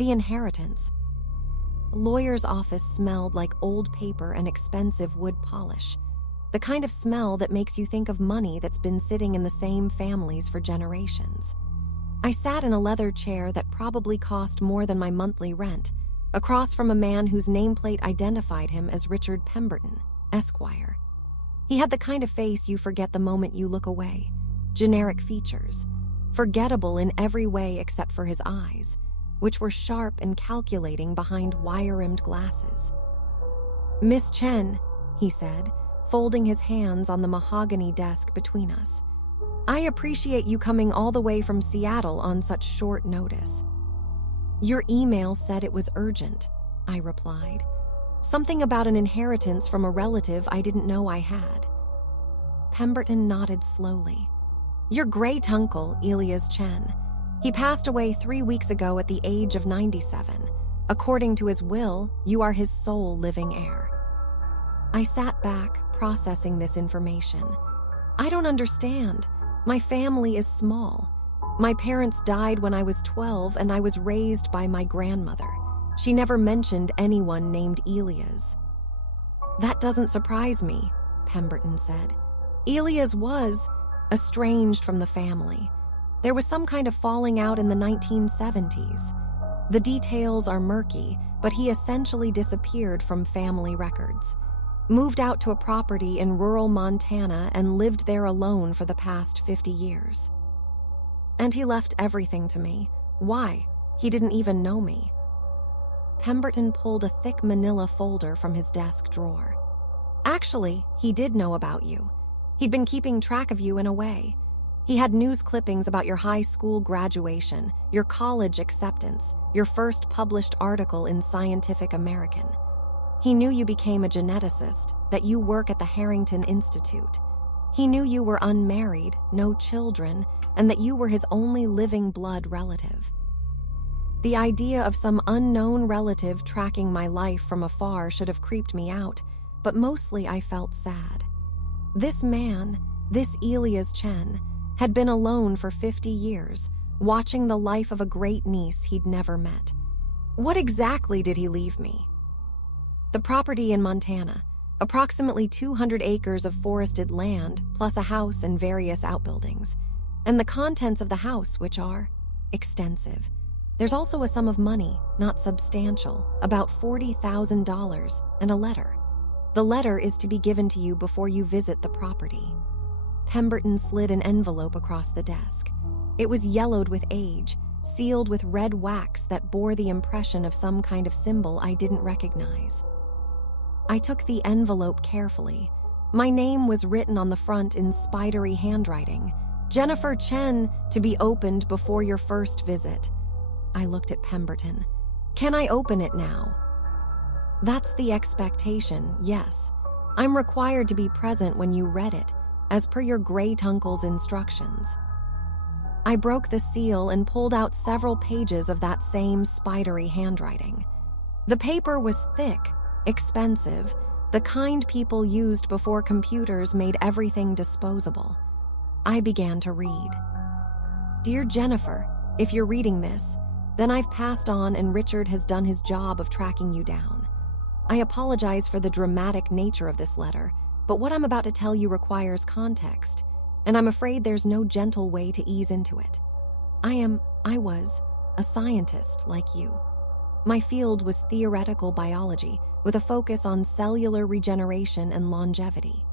The inheritance. The lawyer's office smelled like old paper and expensive wood polish, the kind of smell that makes you think of money that's been sitting in the same families for generations. I sat in a leather chair that probably cost more than my monthly rent, across from a man whose nameplate identified him as Richard Pemberton, Esquire. He had the kind of face you forget the moment you look away. Generic features, forgettable in every way except for his eyes, which were sharp and calculating behind wire-rimmed glasses. "Miss Chen," he said, folding his hands on the mahogany desk between us. "I appreciate you coming all the way from Seattle on such short notice." "Your email said it was urgent," I replied. "Something about an inheritance from a relative I didn't know I had." Pemberton nodded slowly. "Your great uncle, Elias Chen. He passed away 3 weeks ago at the age of 97. According to his will, you are his sole living heir." I sat back, processing this information. "I don't understand. My family is small. My parents died when I was 12 and I was raised by my grandmother. She never mentioned anyone named Elias." "That doesn't surprise me," Pemberton said. "Elias was estranged from the family. There was some kind of falling out in the 1970s. The details are murky, but he essentially disappeared from family records. Moved out to a property in rural Montana and lived there alone for the past 50 years. And he left everything to me. Why? He didn't even know me." Pemberton pulled a thick manila folder from his desk drawer. "Actually, he did know about you. He'd been keeping track of you in a way. He had news clippings about your high school graduation, your college acceptance, your first published article in Scientific American. He knew you became a geneticist, that you work at the Harrington Institute. He knew you were unmarried, no children, and that you were his only living blood relative. The idea of some unknown relative tracking my life from afar should have creeped me out, but mostly I felt sad. This man, this Elias Chen, had been alone for 50 years, watching the life of a great niece he'd never met. What exactly did he leave me? The property in Montana, approximately 200 acres of forested land, plus a house and various outbuildings, and the contents of the house, which are extensive. There's also a sum of money, not substantial, about $40,000, and a letter. The letter is to be given to you before you visit the property." Pemberton slid an envelope across the desk. It was yellowed with age, sealed with red wax that bore the impression of some kind of symbol I didn't recognize. I took the envelope carefully. My name was written on the front in spidery handwriting. "Jennifer Chen, to be opened before your first visit." I looked at Pemberton. "Can I open it now?" "That's the expectation, yes. I'm required to be present when you read it, as per your great-uncle's instructions." I broke the seal and pulled out several pages of that same spidery handwriting. The paper was thick, expensive, the kind people used before computers made everything disposable. I began to read. "Dear Jennifer, if you're reading this, then I've passed on and Richard has done his job of tracking you down. I apologize for the dramatic nature of this letter, but what I'm about to tell you requires context, and I'm afraid there's no gentle way to ease into it. I was a scientist like you. My field was theoretical biology, with a focus on cellular regeneration and longevity.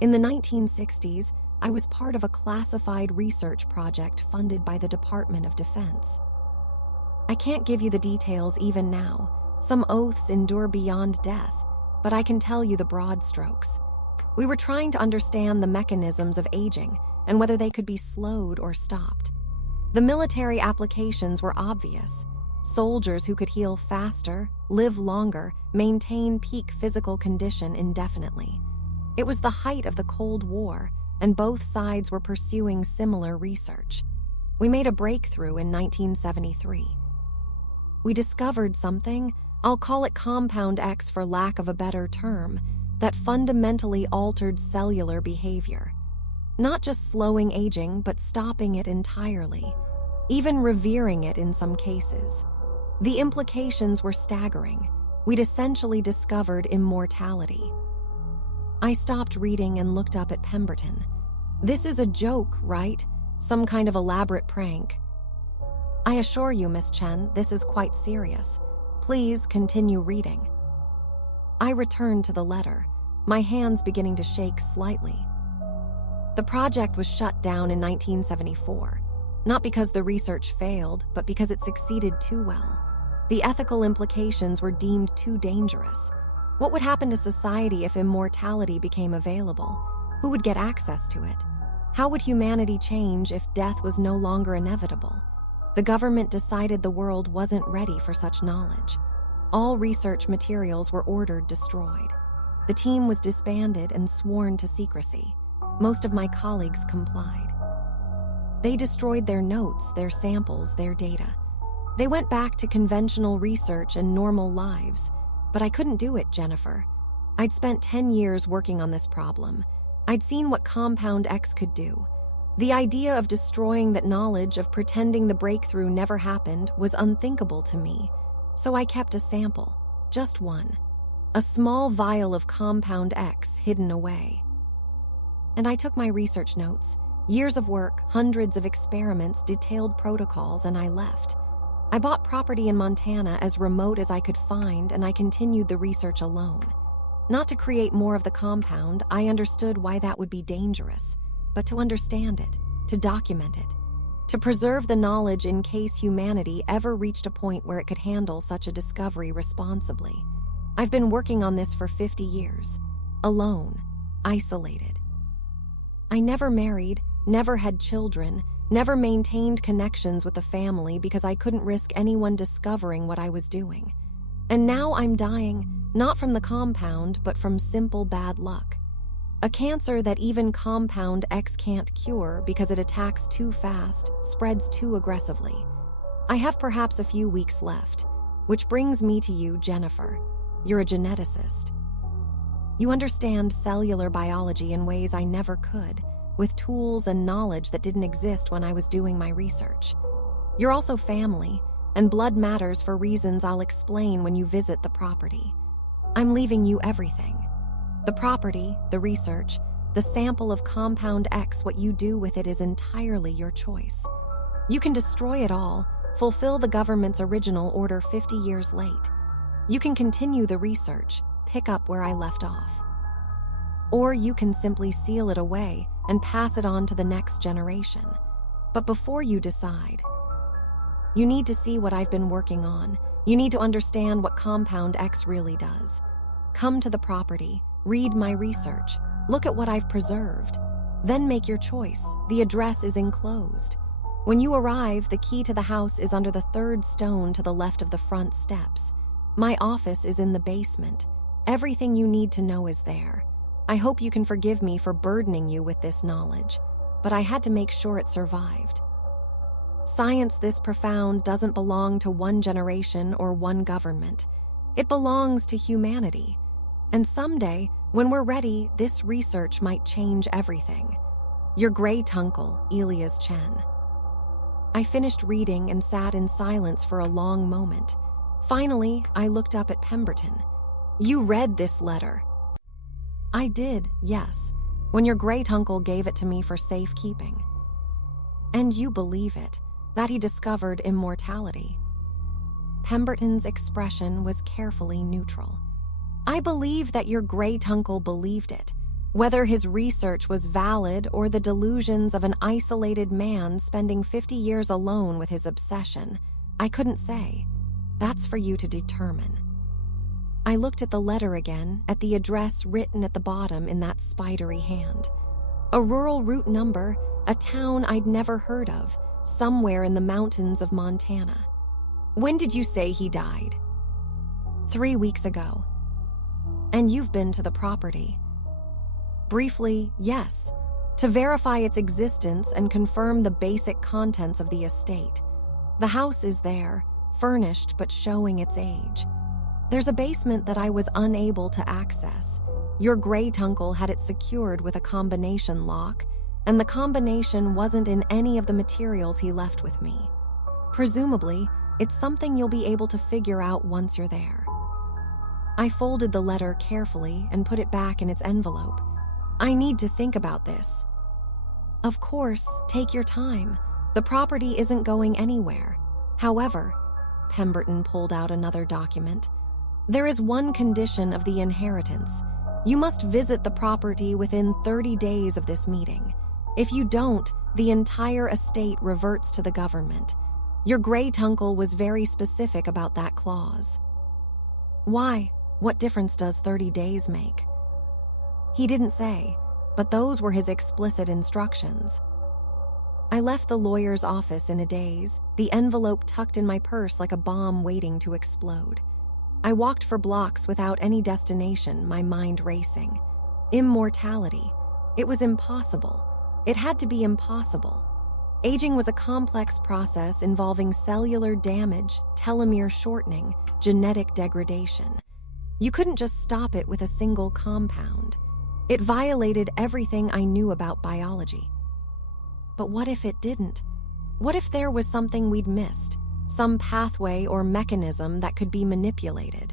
In the 1960s, I was part of a classified research project funded by the Department of Defense. I can't give you the details even now. Some oaths endure beyond death, but I can tell you the broad strokes. We were trying to understand the mechanisms of aging and whether they could be slowed or stopped. The military applications were obvious. Soldiers who could heal faster, live longer, maintain peak physical condition indefinitely. It was the height of the Cold War, and both sides were pursuing similar research. We made a breakthrough in 1973. We discovered something, I'll call it Compound X for lack of a better term, that fundamentally altered cellular behavior. Not just slowing aging, but stopping it entirely, even revering it in some cases. The implications were staggering. We'd essentially discovered immortality. I stopped reading and looked up at Pemberton. This is a joke, right? Some kind of elaborate prank. I assure you, Miss Chen, this is quite serious. Please continue reading. I returned to the letter, my hands beginning to shake slightly. The project was shut down in 1974, not because the research failed, but because it succeeded too well. The ethical implications were deemed too dangerous. What would happen to society if immortality became available? Who would get access to it? How would humanity change if death was no longer inevitable? The government decided the world wasn't ready for such knowledge. All research materials were ordered destroyed. The team was disbanded and sworn to secrecy. Most of my colleagues complied. They destroyed their notes, their samples, their data. They went back to conventional research and normal lives. But I couldn't do it, Jennifer. I'd spent 10 years working on this problem. I'd seen what Compound X could do. The idea of destroying that knowledge, of pretending the breakthrough never happened, was unthinkable to me. So I kept a sample, just one. A small vial of Compound X hidden away. And I took my research notes, years of work, hundreds of experiments, detailed protocols, and I left. I bought property in Montana as remote as I could find, and I continued the research alone. Not to create more of the compound, I understood why that would be dangerous, but to understand it, to document it, to preserve the knowledge in case humanity ever reached a point where it could handle such a discovery responsibly. I've been working on this for 50 years, alone, isolated. I never married, never had children, never maintained connections with the family because I couldn't risk anyone discovering what I was doing. And now I'm dying, not from the compound, but from simple bad luck. A cancer that even Compound X can't cure because it attacks too fast, spreads too aggressively. I have perhaps a few weeks left, which brings me to you, Jennifer. You're a geneticist. You understand cellular biology in ways I never could, with tools and knowledge that didn't exist when I was doing my research. You're also family, and blood matters for reasons I'll explain when you visit the property. I'm leaving you everything. The property, the research, the sample of Compound X, what you do with it is entirely your choice. You can destroy it all, fulfill the government's original order 50 years late. You can continue the research, pick up where I left off. Or you can simply seal it away and pass it on to the next generation. But before you decide, you need to see what I've been working on. You need to understand what Compound X really does. Come to the property, read my research, look at what I've preserved. Then make your choice. The address is enclosed. When you arrive, the key to the house is under the third stone to the left of the front steps. My office is in the basement. Everything you need to know is there. I hope you can forgive me for burdening you with this knowledge, but I had to make sure it survived. Science this profound doesn't belong to one generation or one government. It belongs to humanity. And someday, when we're ready, this research might change everything. Your great uncle, Elias Chen. I finished reading and sat in silence for a long moment. Finally, I looked up at Pemberton. You read this letter. I did, yes, when your great-uncle gave it to me for safekeeping. And you believe it, that he discovered immortality. Pemberton's expression was carefully neutral. I believe that your great-uncle believed it, whether his research was valid or the delusions of an isolated man spending 50 years alone with his obsession. I couldn't say. That's for you to determine. I looked at the letter again, at the address written at the bottom in that spidery hand. A rural route number, a town I'd never heard of, somewhere in the mountains of Montana. When did you say he died? 3 weeks ago. And you've been to the property? Briefly, yes, to verify its existence and confirm the basic contents of the estate. The house is there, furnished but showing its age. There's a basement that I was unable to access. Your great-uncle had it secured with a combination lock, and the combination wasn't in any of the materials he left with me. Presumably, It's something you'll be able to figure out once you're there." I folded the letter carefully and put it back in its envelope. "I need to think about this." "Of course, take your time. The property isn't going anywhere. However," Pemberton pulled out another document, "there is one condition of the inheritance. You must visit the property within 30 days of this meeting. If you don't, the entire estate reverts to the government. Your great-uncle was very specific about that clause." "Why? What difference does 30 days make?" "He didn't say, but those were his explicit instructions." I left the lawyer's office in a daze, the envelope tucked in my purse like a bomb waiting to explode. I walked for blocks without any destination, my mind racing. Immortality. It was impossible. It had to be impossible. Aging was a complex process involving cellular damage, telomere shortening, genetic degradation. You couldn't just stop it with a single compound. It violated everything I knew about biology. But what if it didn't? What if there was something we'd missed? Some pathway or mechanism that could be manipulated?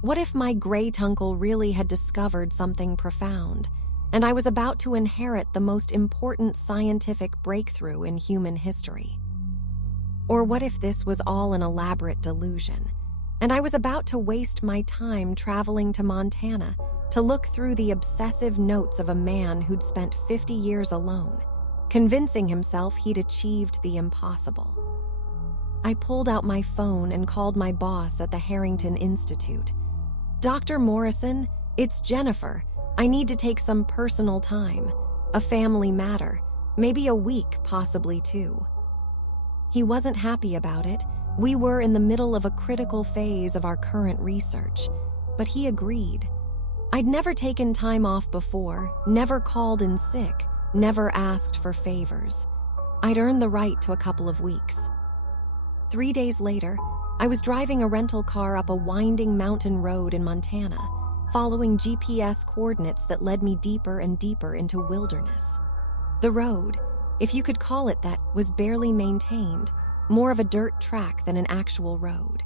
What if my great-uncle really had discovered something profound, and I was about to inherit the most important scientific breakthrough in human history? Or what if this was all an elaborate delusion, and I was about to waste my time traveling to Montana to look through the obsessive notes of a man who'd spent 50 years alone, convincing himself he'd achieved the impossible? I pulled out my phone and called my boss at the Harrington Institute. "Dr. Morrison, it's Jennifer. I need to take some personal time. A family matter. Maybe a week, possibly 2. He wasn't happy about it. We were in the middle of a critical phase of our current research, but he agreed. I'd never taken time off before, never called in sick, never asked for favors. I'd earned the right to a couple of weeks. 3 days later, I was driving a rental car up a winding mountain road in Montana, following GPS coordinates that led me deeper and deeper into wilderness. The road, if you could call it that, was barely maintained, more of a dirt track than an actual road.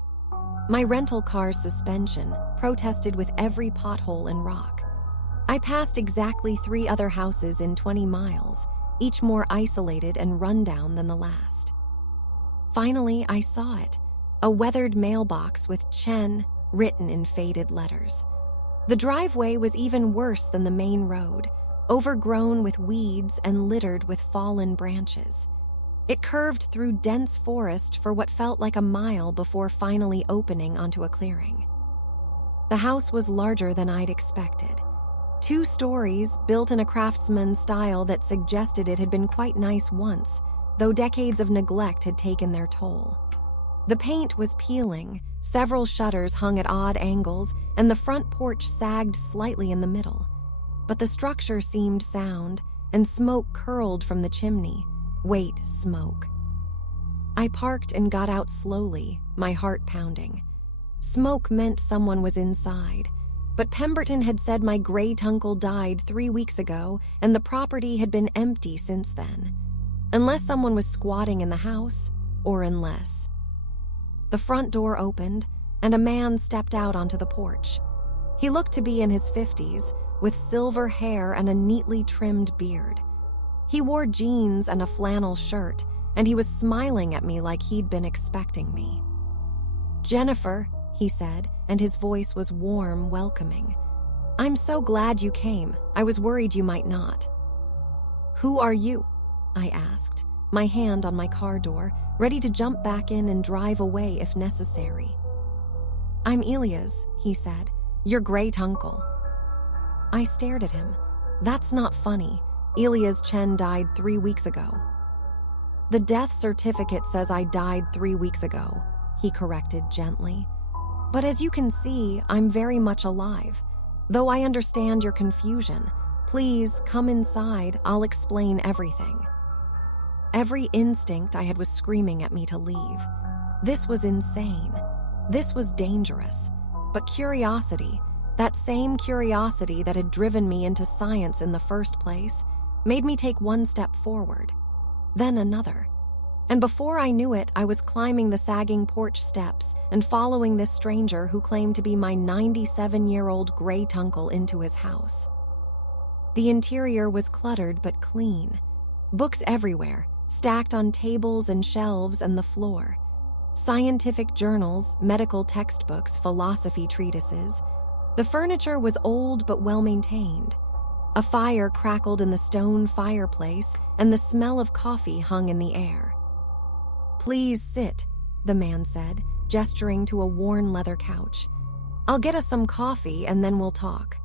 My rental car's suspension protested with every pothole and rock. I passed exactly 3 other houses in 20 miles, each more isolated and rundown than the last. Finally, I saw it, a weathered mailbox with Chen written in faded letters. The driveway was even worse than the main road, overgrown with weeds and littered with fallen branches. It curved through dense forest for what felt like a mile before finally opening onto a clearing. The house was larger than I'd expected. 2 stories, built in a craftsman's style that suggested it had been quite nice once, though decades of neglect had taken their toll. The paint was peeling, several shutters hung at odd angles, and the front porch sagged slightly in the middle. But the structure seemed sound, and smoke curled from the chimney. Wait, smoke. I parked and got out slowly, my heart pounding. Smoke meant someone was inside, but Pemberton had said my great-uncle died 3 weeks ago, and the property had been empty since then. Unless someone was squatting in the house, or unless. The front door opened, and a man stepped out onto the porch. He looked to be in his 50s, with silver hair and a neatly trimmed beard. He wore jeans and a flannel shirt, and he was smiling at me like he'd been expecting me. "Jennifer," he said, and his voice was warm, welcoming. "I'm so glad you came. I was worried you might not." "Who are you?" I asked, my hand on my car door, ready to jump back in and drive away if necessary. "I'm Elias," he said, "your great-uncle." I stared at him. "That's not funny. Elias Chen died 3 weeks ago." "The death certificate says I died 3 weeks ago," he corrected gently. "But as you can see, I'm very much alive. Though I understand your confusion, please come inside, I'll explain everything." Every instinct I had was screaming at me to leave. This was insane. This was dangerous. But curiosity, that same curiosity that had driven me into science in the first place, made me take one step forward, then another. And before I knew it, I was climbing the sagging porch steps and following this stranger who claimed to be my 97-year-old great-uncle into his house. The interior was cluttered but clean. Books everywhere, stacked on tables and shelves and the floor. Scientific journals, medical textbooks, philosophy treatises. The furniture was old but well-maintained. A fire crackled in the stone fireplace, and the smell of coffee hung in the air. "Please sit," the man said, gesturing to a worn leather couch. "I'll get us some coffee and then we'll talk."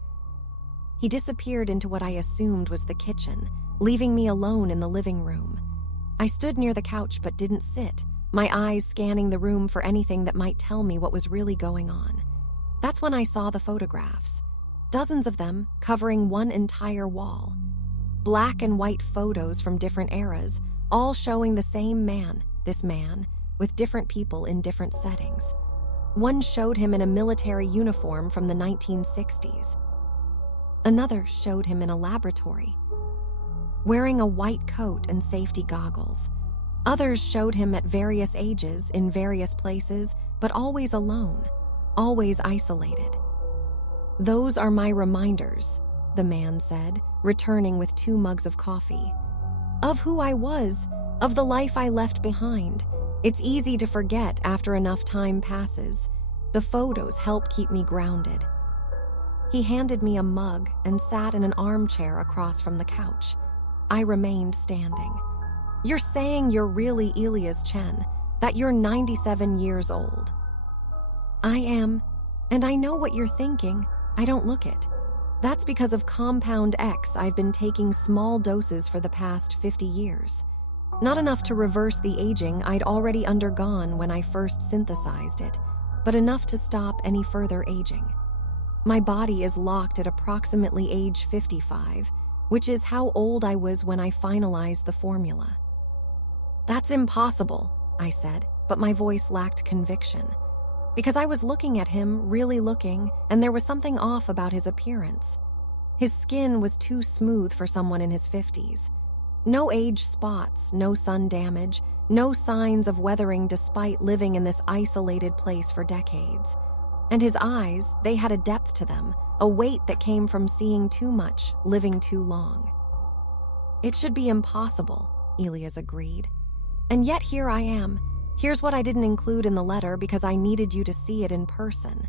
He disappeared into what I assumed was the kitchen, leaving me alone in the living room. I stood near the couch but didn't sit, my eyes scanning the room for anything that might tell me what was really going on. That's when I saw the photographs. Dozens of them, covering one entire wall. Black and white photos from different eras, all showing the same man, this man, with different people in different settings. One showed him in a military uniform from the 1960s. Another showed him in a laboratory, wearing a white coat and safety goggles. Others showed him at various ages, in various places, but always alone, always isolated. "Those are my reminders," the man said, returning with 2 mugs of coffee. "Of who I was, of the life I left behind. It's easy to forget after enough time passes. The photos help keep me grounded." He handed me a mug and sat in an armchair across from the couch. I remained standing. "You're saying you're really Elias Chen, that you're 97 years old." "I am, and I know what you're thinking. I don't look it. That's because of Compound X. I've been taking small doses for the past 50 years. Not enough to reverse the aging I'd already undergone when I first synthesized it, but enough to stop any further aging. My body is locked at approximately age 55, which is how old I was when I finalized the formula." "That's impossible," I said, but my voice lacked conviction. Because I was looking at him, really looking, and there was something off about his appearance. His skin was too smooth for someone in his 50s. No age spots, no sun damage, no signs of weathering despite living in this isolated place for decades. And his eyes, they had a depth to them, a weight that came from seeing too much, living too long. "It should be impossible," Elias agreed. "And yet here I am. Here's what I didn't include in the letter because I needed you to see it in person.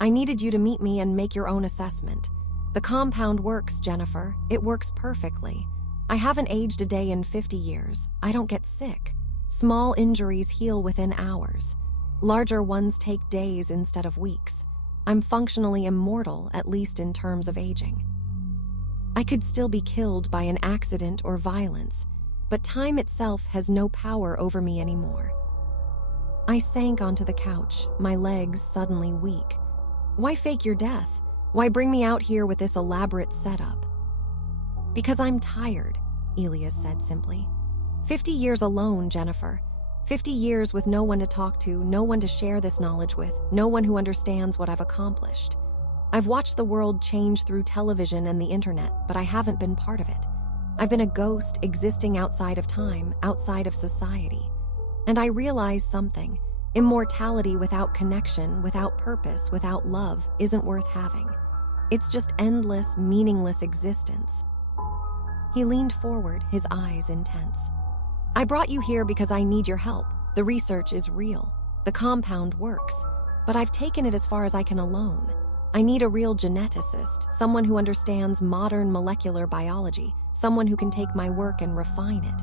I needed you to meet me and make your own assessment. The compound works, Jennifer. It works perfectly. I haven't aged a day in 50 years. I don't get sick. Small injuries heal within hours. Larger ones take days instead of weeks. I'm functionally immortal, at least in terms of aging. I could still be killed by an accident or violence, but time itself has no power over me anymore." I sank onto the couch, my legs suddenly weak. "Why fake your death? Why bring me out here with this elaborate setup?" "Because I'm tired," Elias said simply. 50 years alone, Jennifer. 50 years with no one to talk to, no one to share this knowledge with, no one who understands what I've accomplished. I've watched the world change through television and the internet, but I haven't been part of it. I've been a ghost existing outside of time, outside of society. And I realized something. Immortality without connection, without purpose, without love, isn't worth having. It's just endless, meaningless existence." He leaned forward, his eyes intense. "I brought you here because I need your help. The research is real. The compound works. But I've taken it as far as I can alone. I need a real geneticist, someone who understands modern molecular biology, someone who can take my work and refine it,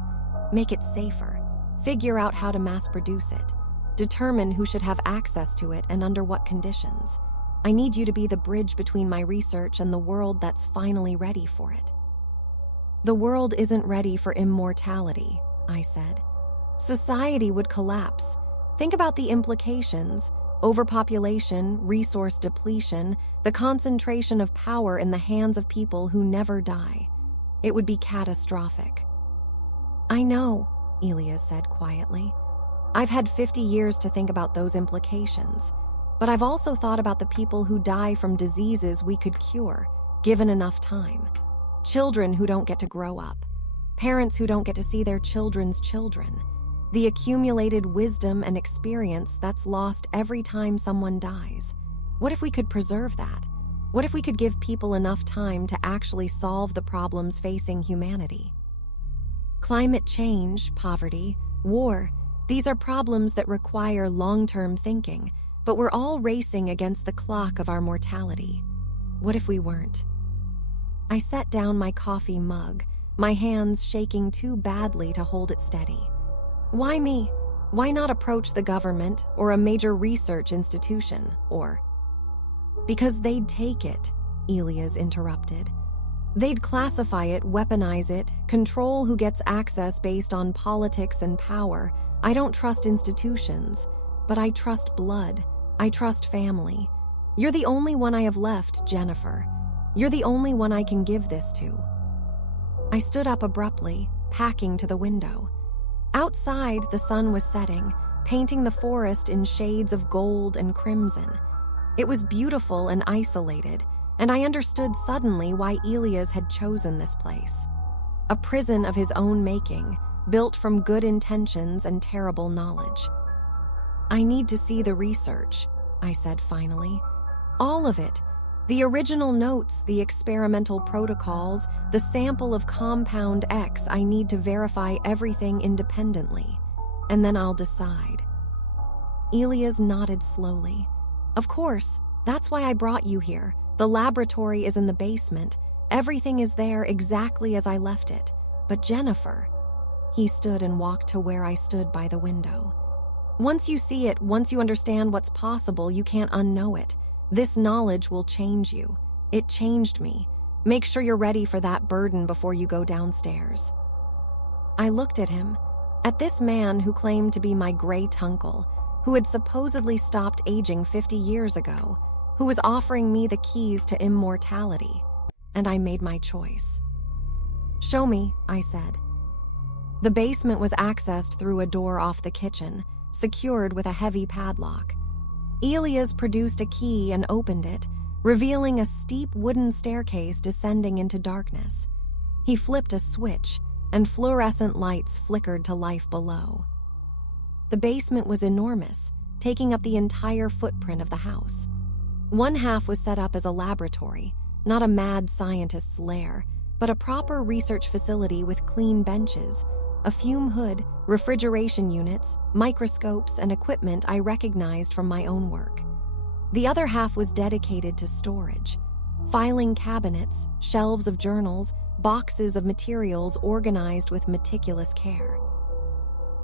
make it safer, figure out how to mass produce it, determine who should have access to it and under what conditions. I need you to be the bridge between my research and the world that's finally ready for it." "The world isn't ready for immortality," I said. "Society would collapse. Think about the implications: overpopulation, resource depletion, the concentration of power in the hands of people who never die. It would be catastrophic." "I know," Elias said quietly. "I've had 50 years to think about those implications, but I've also thought about the people who die from diseases we could cure, given enough time. Children who don't get to grow up. Parents who don't get to see their children's children. the accumulated wisdom and experience that's lost every time someone dies. What if we could preserve that? What if we could give people enough time to actually solve the problems facing humanity? Climate change, poverty, war, these are problems that require long-term thinking, but we're all racing against the clock of our mortality. What if we weren't? I set down my coffee mug, my hands shaking too badly to hold it steady. Why me? Why not approach the government or a major research institution, or... Because they'd take it, Elias interrupted. They'd classify it, weaponize it, control who gets access based on politics and power. I don't trust institutions, but I trust blood. I trust family. You're the only one I have left, Jennifer. You're the only one I can give this to. I stood up abruptly, packing to the window. Outside, the sun was setting, painting the forest in shades of gold and crimson. It was beautiful and isolated, and I understood suddenly why Elias had chosen this place. A prison of his own making, built from good intentions and terrible knowledge. I need to see the research, I said finally. All of it. The original notes, the experimental protocols, the sample of compound X. I need to verify everything independently, and then I'll decide. Elias nodded slowly. Of course, that's why I brought you here. The laboratory is in the basement. Everything is there exactly as I left it. But Jennifer... He stood and walked to where I stood by the window. Once you see it, once you understand what's possible, you can't unknow it. This knowledge will change you. It changed me. Make sure you're ready for that burden before you go downstairs. I looked at him, at this man who claimed to be my great uncle, who had supposedly stopped aging 50 years ago, who was offering me the keys to immortality, and I made my choice. Show me, I said. The basement was accessed through a door off the kitchen, secured with a heavy padlock. Elias produced a key and opened it, revealing a steep wooden staircase descending into darkness. He flipped a switch, and fluorescent lights flickered to life below. The basement was enormous, taking up the entire footprint of the house. One half was set up as a laboratory, not a mad scientist's lair, but a proper research facility with clean benches, a fume hood, refrigeration units, microscopes, and equipment I recognized from my own work. The other half was dedicated to storage. Filing cabinets, shelves of journals, boxes of materials organized with meticulous care.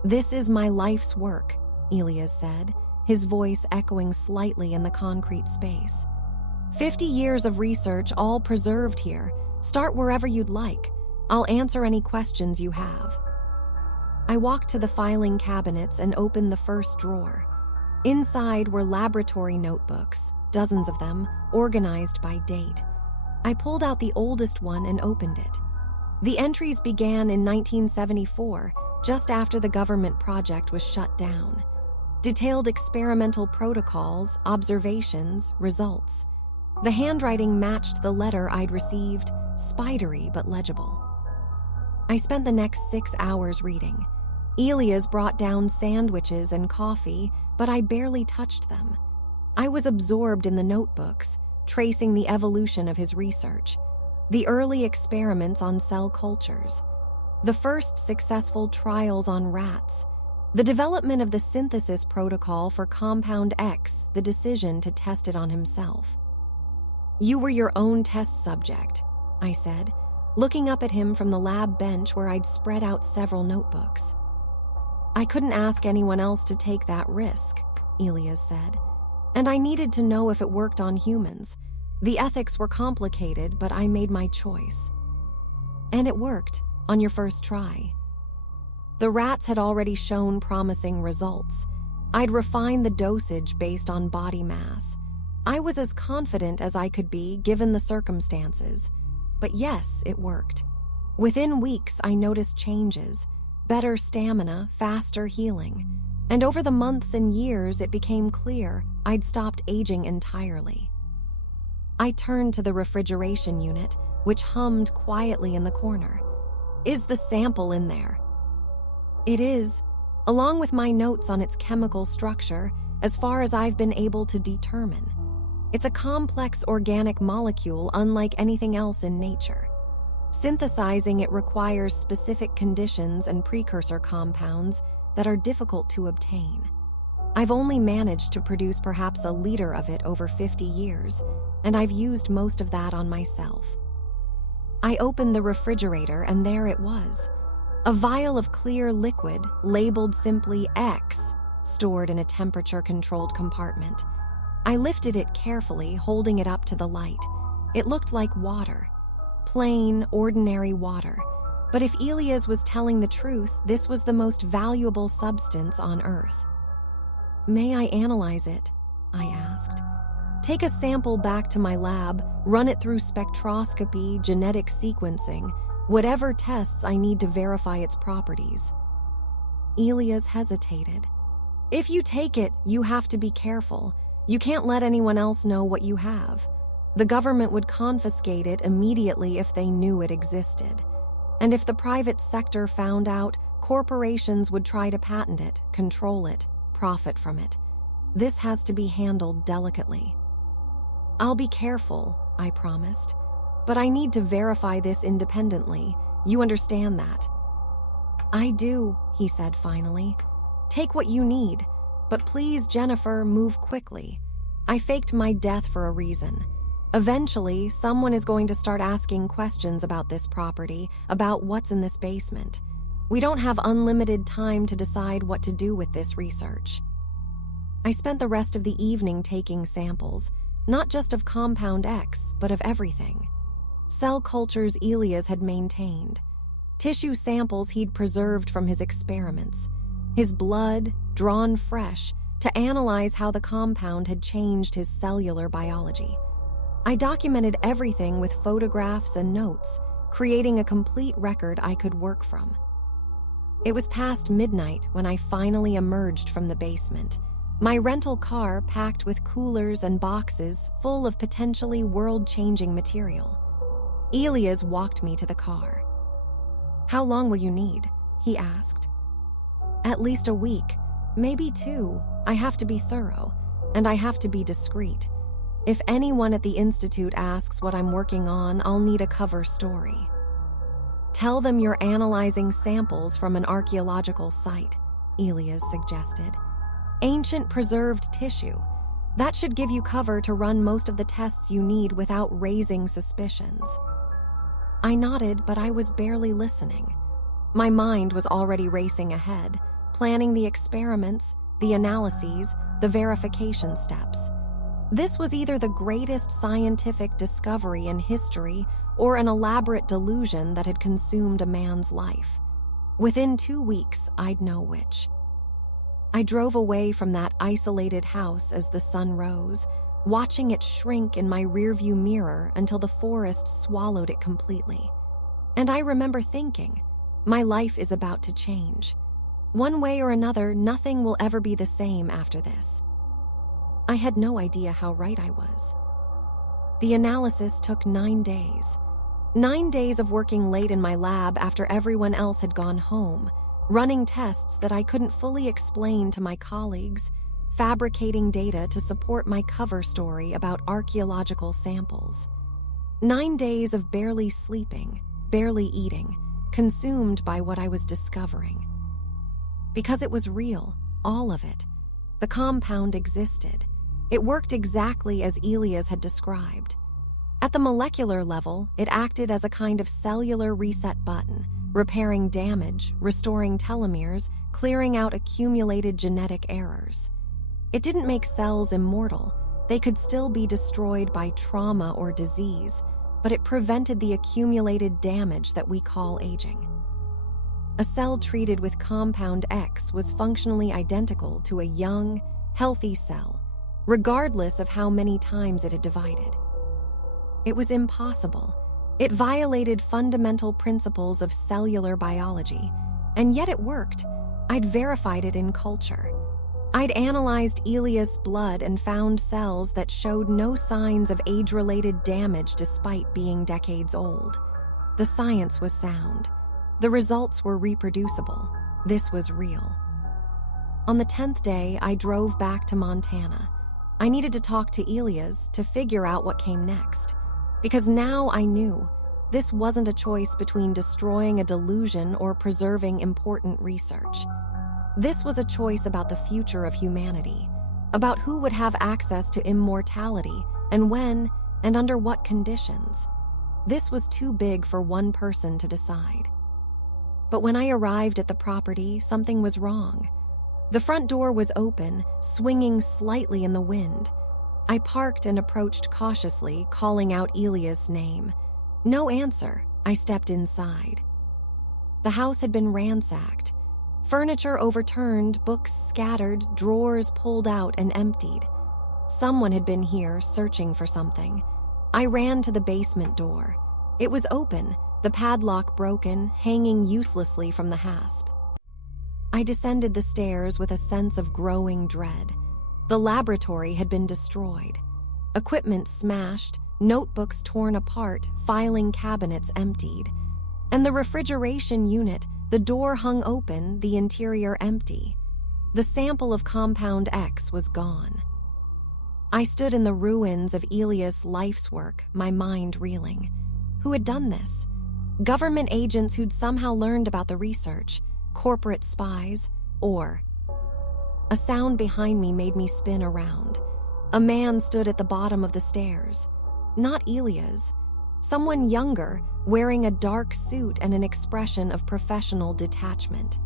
This is my life's work, Elias said, his voice echoing slightly in the concrete space. 50 years of research, all preserved here. Start wherever you'd like. I'll answer any questions you have. I walked to the filing cabinets and opened the first drawer. Inside were laboratory notebooks, dozens of them, organized by date. I pulled out the oldest one and opened it. The entries began in 1974, just after the government project was shut down. Detailed experimental protocols, observations, results. The handwriting matched the letter I'd received, spidery but legible. I spent the next 6 hours reading. Elias brought down sandwiches and coffee, but I barely touched them. I was absorbed in the notebooks, tracing the evolution of his research, the early experiments on cell cultures, the first successful trials on rats, the development of the synthesis protocol for compound X, the decision to test it on himself. You were your own test subject, I said, looking up at him from the lab bench where I'd spread out several notebooks. I couldn't ask anyone else to take that risk, Elias said, and I needed to know if it worked on humans. The ethics were complicated, but I made my choice. And it worked, on your first try. The rats had already shown promising results. I'd refined the dosage based on body mass. I was as confident as I could be, given the circumstances. But yes, it worked. Within weeks, I noticed changes. Better stamina, faster healing. And over the months and years, it became clear I'd stopped aging entirely. I turned to the refrigeration unit, which hummed quietly in the corner. Is the sample in there? It is. along with my notes on its chemical structure, as far as I've been able to determine. It's a complex organic molecule unlike anything else in nature. Synthesizing it requires specific conditions and precursor compounds that are difficult to obtain. I've only managed to produce perhaps a liter of it over 50 years, and I've used most of that on myself. I opened the refrigerator, and there it was. A vial of clear liquid, labeled simply X, stored in a temperature-controlled compartment. I lifted it carefully, holding it up to the light. It looked like water. Plain, ordinary water. But if Elias was telling the truth, this was the most valuable substance on Earth. "May I analyze it?" I asked. "Take a sample back to my lab, run it through spectroscopy, genetic sequencing, whatever tests I need to verify its properties." Elias hesitated. "If you take it, you have to be careful. You can't let anyone else know what you have. The government would confiscate it immediately if they knew it existed. And if the private sector found out, corporations would try to patent it, control it, profit from it. This has to be handled delicately." "I'll be careful," I promised. "But I need to verify this independently. You understand that?" "I do," he said finally. "Take what you need. But please, Jennifer, move quickly. I faked my death for a reason. Eventually, someone is going to start asking questions about this property, about what's in this basement. We don't have unlimited time to decide what to do with this research." I spent the rest of the evening taking samples, not just of Compound X, but of everything. Cell cultures Elias had maintained. Tissue samples he'd preserved from his experiments. His blood, drawn fresh, to analyze how the compound had changed his cellular biology. I documented everything with photographs and notes, creating a complete record I could work from. It was past midnight when I finally emerged from the basement, my rental car packed with coolers and boxes full of potentially world-changing material. Elias walked me to the car. "How long will you need?" he asked. "At least a week, maybe 2. I have to be thorough, and I have to be discreet. If anyone at the Institute asks what I'm working on, I'll need a cover story." "Tell them you're analyzing samples from an archaeological site," Elias suggested. "Ancient preserved tissue. That should give you cover to run most of the tests you need without raising suspicions." I nodded, but I was barely listening. My mind was already racing ahead, planning the experiments, the analyses, the verification steps. This was either the greatest scientific discovery in history or an elaborate delusion that had consumed a man's life. Within 2 weeks, I'd know which. I drove away from that isolated house as the sun rose, watching it shrink in my rearview mirror until the forest swallowed it completely. And I remember thinking, my life is about to change. One way or another, nothing will ever be the same after this. I had no idea how right I was. The analysis took 9 days. 9 days of working late in my lab after everyone else had gone home, running tests that I couldn't fully explain to my colleagues, fabricating data to support my cover story about archaeological samples. 9 days of barely sleeping, barely eating, consumed by what I was discovering. Because it was real, all of it. The compound existed. It worked exactly as Elias had described. At the molecular level, it acted as a kind of cellular reset button, repairing damage, restoring telomeres, clearing out accumulated genetic errors. It didn't make cells immortal. They could still be destroyed by trauma or disease, but it prevented the accumulated damage that we call aging. A cell treated with Compound X was functionally identical to a young, healthy cell, regardless of how many times it had divided. It was impossible. It violated fundamental principles of cellular biology, and yet it worked. I'd verified it in culture. I'd analyzed Elias' blood and found cells that showed no signs of age-related damage despite being decades old. The science was sound. The results were reproducible. This was real. On the 10th day, I drove back to Montana. I needed to talk to Elias to figure out what came next. Because now I knew this wasn't a choice between destroying a delusion or preserving important research. This was a choice about the future of humanity, about who would have access to immortality and when and under what conditions. This was too big for one person to decide. But when I arrived at the property, something was wrong. The front door was open, swinging slightly in the wind. I parked and approached cautiously, calling out Elias' name. No answer. I stepped inside. The house had been ransacked. Furniture overturned, books scattered, drawers pulled out and emptied. Someone had been here searching for something. I ran to the basement door. It was open, the padlock broken, hanging uselessly from the hasp. I descended the stairs with a sense of growing dread. The laboratory had been destroyed. Equipment smashed, notebooks torn apart, filing cabinets emptied. And the refrigeration unit, the door hung open, the interior empty. The sample of Compound X was gone. I stood in the ruins of Elias' life's work, my mind reeling. Who had done this? Government agents who'd somehow learned about the research, corporate spies, or... A sound behind me made me spin around. A man stood at the bottom of the stairs. Not Elias. Someone younger, wearing a dark suit and an expression of professional detachment.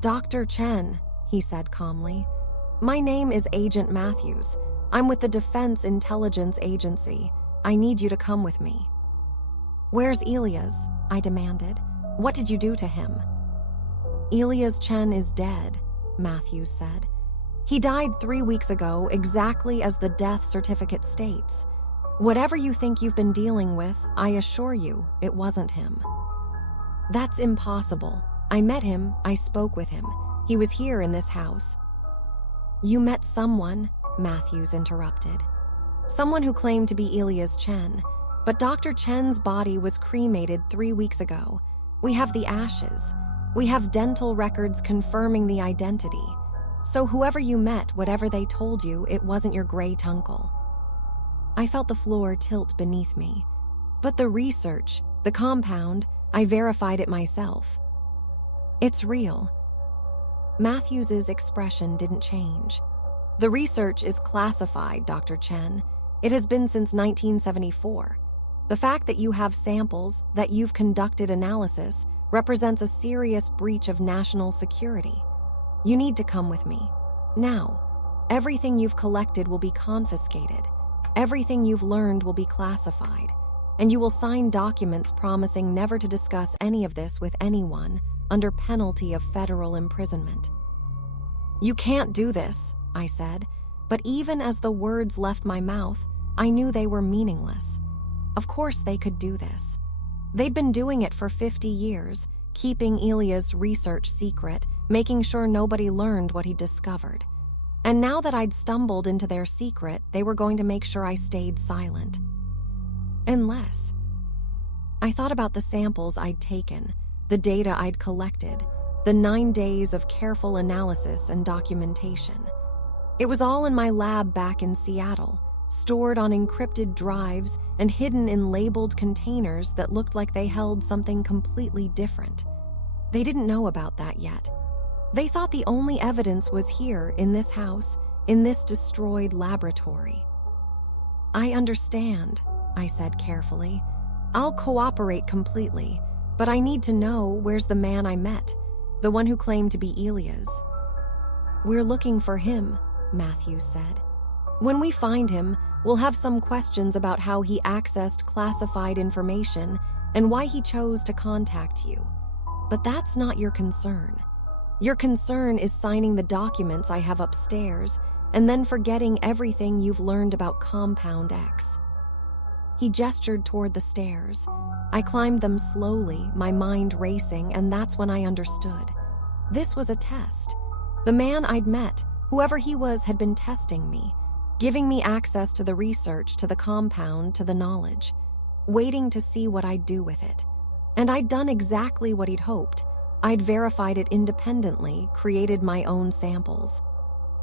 "Dr. Chen," he said calmly. "My name is Agent Matthews. I'm with the Defense Intelligence Agency. I need you to come with me." "Where's Elias?" I demanded. "What did you do to him?" "Elias Chen is dead," Matthews said. "He died 3 weeks ago, exactly as the death certificate states. Whatever you think you've been dealing with, I assure you, it wasn't him." "That's impossible. I met him, I spoke with him. He was here in this house." "You met someone," Matthews interrupted. "Someone who claimed to be Elias Chen. But Dr. Chen's body was cremated 3 weeks ago. We have the ashes. We have dental records confirming the identity. So whoever you met, whatever they told you, it wasn't your great uncle." I felt the floor tilt beneath me. "But the research, the compound, I verified it myself." "It's real." Matthews's expression didn't change. "The research is classified, Dr. Chen. It has been since 1974. The fact that you have samples, that you've conducted analysis, represents a serious breach of national security. You need to come with me. Now, everything you've collected will be confiscated. Everything you've learned will be classified. And you will sign documents promising never to discuss any of this with anyone under penalty of federal imprisonment." "You can't do this," I said, but even as the words left my mouth, I knew they were meaningless. Of course they could do this. They'd been doing it for 50 years, keeping Elias' research secret, making sure nobody learned what he discovered. And now that I'd stumbled into their secret, they were going to make sure I stayed silent. Unless... I thought about the samples I'd taken, the data I'd collected, the 9 days of careful analysis and documentation. It was all in my lab back in Seattle, stored on encrypted drives and hidden in labeled containers that looked like they held something completely different. They didn't know about that yet. They thought the only evidence was here, in this house, in this destroyed laboratory. "I understand," I said carefully. "I'll cooperate completely, but I need to know where's the man I met, the one who claimed to be Elias." "We're looking for him," Matthews said. "When we find him, we'll have some questions about how he accessed classified information and why he chose to contact you. But that's not your concern. Your concern is signing the documents I have upstairs and then forgetting everything you've learned about Compound X." He gestured toward the stairs. I climbed them slowly, my mind racing, and that's when I understood. This was a test. The man I'd met, whoever he was, had been testing me, giving me access to the research, to the compound, to the knowledge, waiting to see what I'd do with it. And I'd done exactly what he'd hoped. I'd verified it independently, created my own samples.